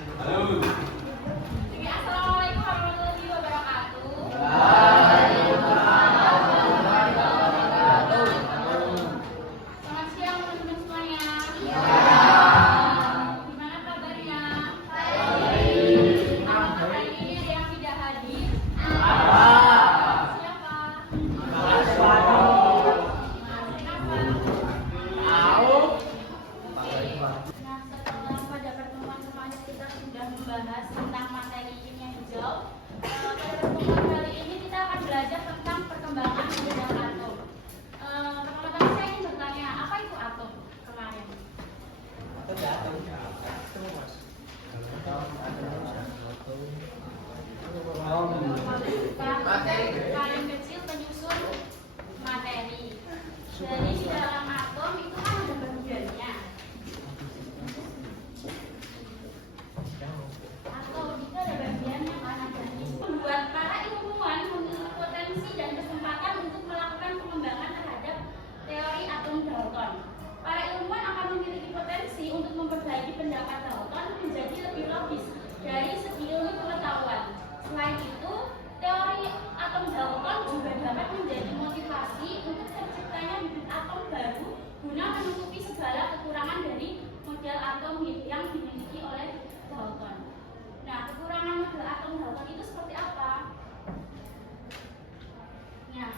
Assalamualaikum warahmatullahi wabarakatuh. Selamat siang teman-teman semuanya. Gimana kabarnya? Apakah hari ini ada yang tidak hadir? Siapa? Kenapa? Nah, setelah pada pertemuan kemarin kita sudah membahas tentang materi kimia hijau. Pada pertemuan kali ini kita akan belajar tentang perkembangan model atom. Pertama-tama saya ingin bertanya, apa itu atom kemarin? Paling kecil penyusun materi. Jadi di dalam atom itu kan ada bagiannya. Atau itu ada bagiannya kan ada. Membuat para ilmuwan memiliki potensi dan kesempatan untuk melakukan pengembangan terhadap teori atom Dalton. Para ilmuwan akan memiliki potensi untuk memperbaiki pendapat Dalton menjadi lebih logis dari segi ilmu pengetahuan. Selain itu, teori atom Dalton juga dapat menjadi motivasi untuk terciptanya bibit atom baru guna menutupi segala kekurangan dari model atom yang dimiliki oleh Dalton. Nah, kekurangan model atom Dalton itu seperti apa? Nah,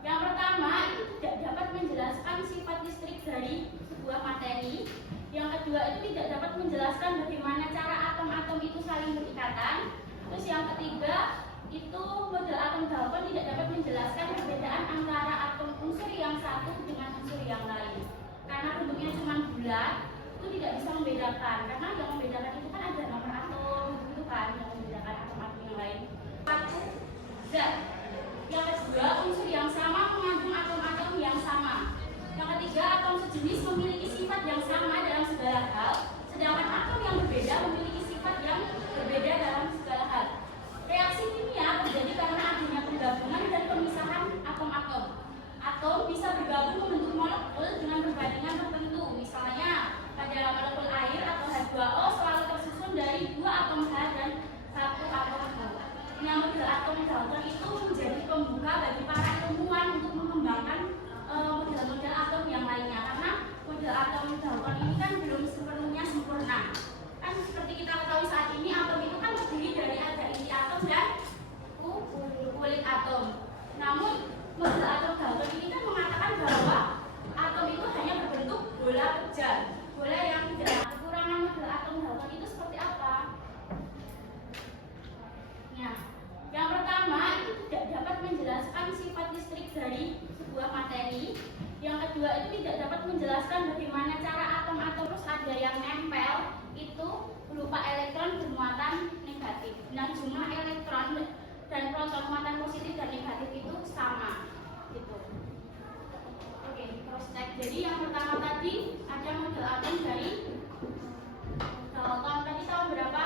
yang pertama itu tidak dapat menjelaskan sifat listrik dari sebuah materi. Yang kedua itu tidak dapat menjelaskan bagaimana cara atom-atom itu saling berikatan. Terus yang ketiga itu model atom Dalton tidak dapat menjelaskan perbedaan antara atom unsur yang satu dengan unsur yang lain. Karena bentuknya cuma bulat, itu tidak bisa membedakan. Karena yang membedakan itu kan ada nomor atom, itu kan yang membedakan atom-atom yang lain. Satu zat. Yang kedua, unsur yang sama mengandung atom-atom yang sama. Yang ketiga, atom sejenis memiliki sifat yang sama dalam segala hal, sedangkan atom yang berbeda memiliki sifat yang berbeda dalam segala hal. Reaksi kimia terjadi karena adanya penggabungan dan pemisahan atom-atom. Atom bisa bergabung membentuk molekul dengan perbandingan tertentu. Misalnya, pada molekul air atau H2O selalu tersusun dari 2 atom H dan 1 atom O. Nah, model atom Dalton itu menjadi pembuka bagi para ilmuwan untuk mengembangkan model-model atom yang lainnya. Karena model atom Dalton ini kan belum sepenuhnya sempurna. Kan seperti kita ketahui saat ini atom itu kan terdiri dari ada inti atom dan kulit atom. Namun model atom Dalton ini kan mengatakan bahwa atom itu hanya berbentuk bola kecil, bola yang tidak. Kekurangan model atom Dalton itu seperti apa? Nah, yang pertama itu tidak dapat menjelaskan sifat listrik dari sebuah materi. Yang kedua itu tidak dapat menjelaskan bagaimana cara atom-atom terus ada yang nempel itu berupa elektron bermuatan negatif. Nah, jumlah elektron dan proton muatan positif dan negatif itu sama gitu. Oke, cross check. Jadi yang pertama tadi ada model atom dari Dalton. Tadi tahun berapa?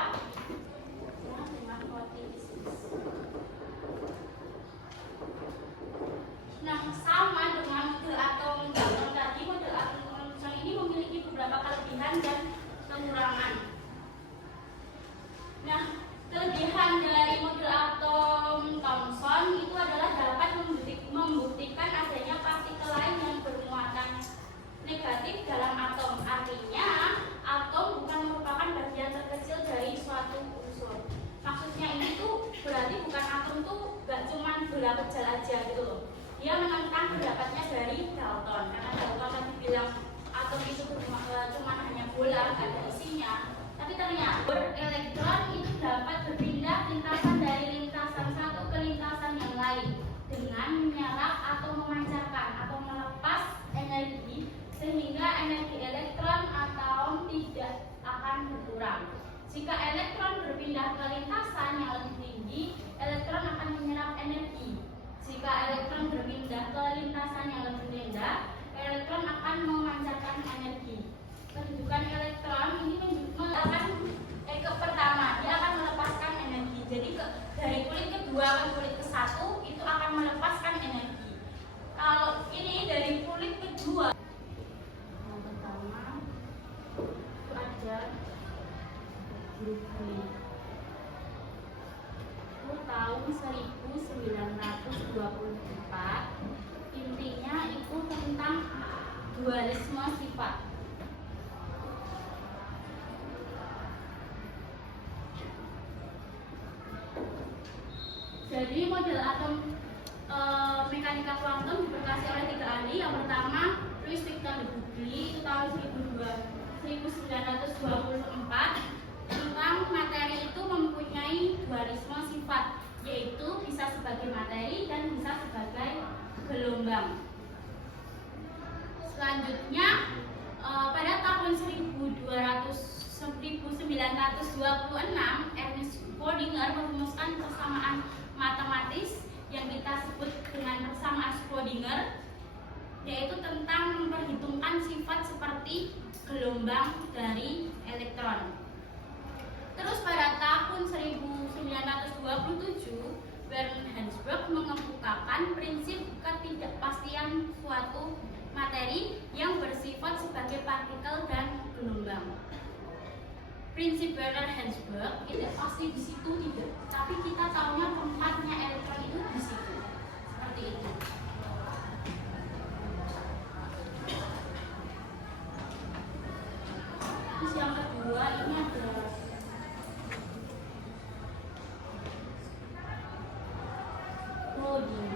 Nah, sama dengan model atom Dalton tadi, model atom Thomson ini memiliki beberapa kelebihan dan kekurangan. Nah, kelebihan dari model atom Thomson itu adalah dapat membuktikan adanya partikel lain yang bermuatan negatif dalam atom. Artinya, atom bukan merupakan bagian terkecil dari suatu unsur. Maksudnya ini tuh berarti bukan atom tuh gak cuma bola kecil aja gitu loh. Dia menentang pendapatnya dari Dalton. Karena Dalton tadi bilang atom itu cuma hanya bola, gak ada isinya. Tapi ternyata elektron itu dapat berpindah lintasan dari lintasan satu ke lintasan yang lain dengan menyerap atau memancarkan atau melepas energi, sehingga energi elektron atom tidak akan berkurang. Jika elektron berpindah ke lintasan yang lebih tinggi, elektron akan menyerap energi. Jika elektron berpindah ke lintasan yang lebih rendah, elektron akan memancarkan energi. Kedudukan elektron ini ke pertama, dia akan melepaskan energi. Jadi dari kulit kedua ke kulit ke satu itu akan melepaskan energi. Kalau ini dari kulit kedua, yang pertama itu ada Brooklyn itu tahun 1924. Intinya itu tentang dualisme sifat. Jadi model atom mekanika kuantum diberkasi oleh 3 ahli. Yang pertama Louis Victor de Broglie itu tahun 1924, tentang materi itu mempunyai dualisme sifat, yaitu bisa sebagai materi dan bisa sebagai gelombang. Selanjutnya pada tahun 1926 Ernst Schrödinger merumuskan persamaan matematis yang kita sebut dengan persamaan Schrödinger, yaitu tentang memperhitungkan sifat seperti gelombang dari elektron. Terus pada tahun 1927 Werner Heisenberg mengemukakan prinsip ketidakpastian suatu materi yang bersifat sebagai partikel dan gelombang. Prinsip Werner Heisenberg tidak pasti di situ tidak, tapi kita tahunya tempatnya elektron itu di situ. Seperti itu. Terus yang kedua ini ada loading.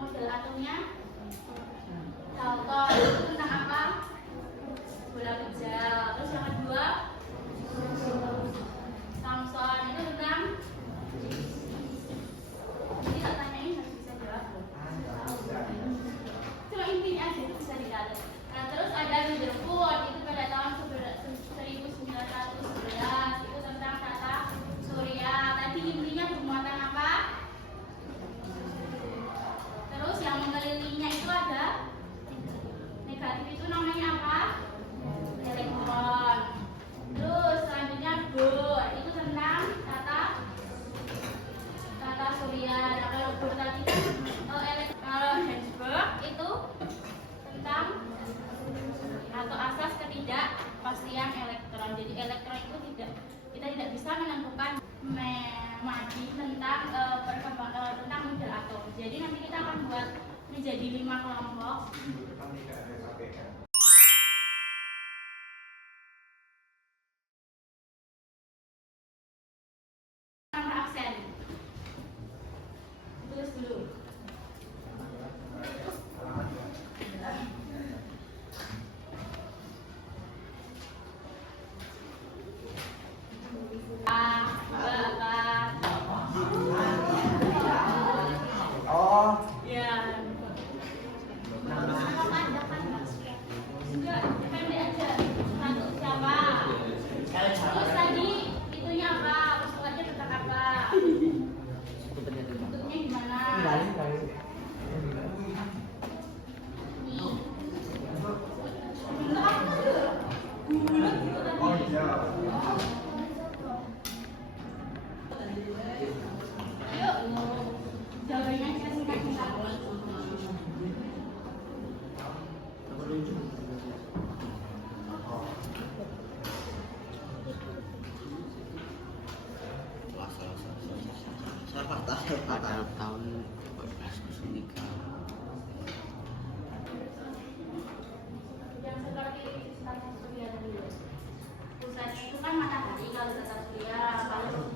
Model atomnya Dalton itu tentang apa? Bola kejal. Terus yang kedua Thomson itu tentang, jadi tak tanya ini harus bisa jawab loh. Cuma intinya aja bisa dikata. Nah terus ada Rutherford itu pada tahun 1911 itu tentang tata surya. Tadi intinya bermuatan apa? Terus yang mengelilinginya itu ada negatif, itu namanya apa? Elektron. Terus selanjutnya Bohr itu tentang tata surya. Nah, kalau Bohr tadi kan kalau Heisenberg itu tentang atau asas ketidakpastian elektron. Jadi elektron itu kita tidak bisa menentukan tentang perkembangan tentang model atom. Jadi nanti kita akan buat menjadi 5 kelompok. Absen. Tulis dulu. pada tahun 1403. Yang seperti tata surya tadi. Pusatnya itu kan matahari kalau tata surya, kalau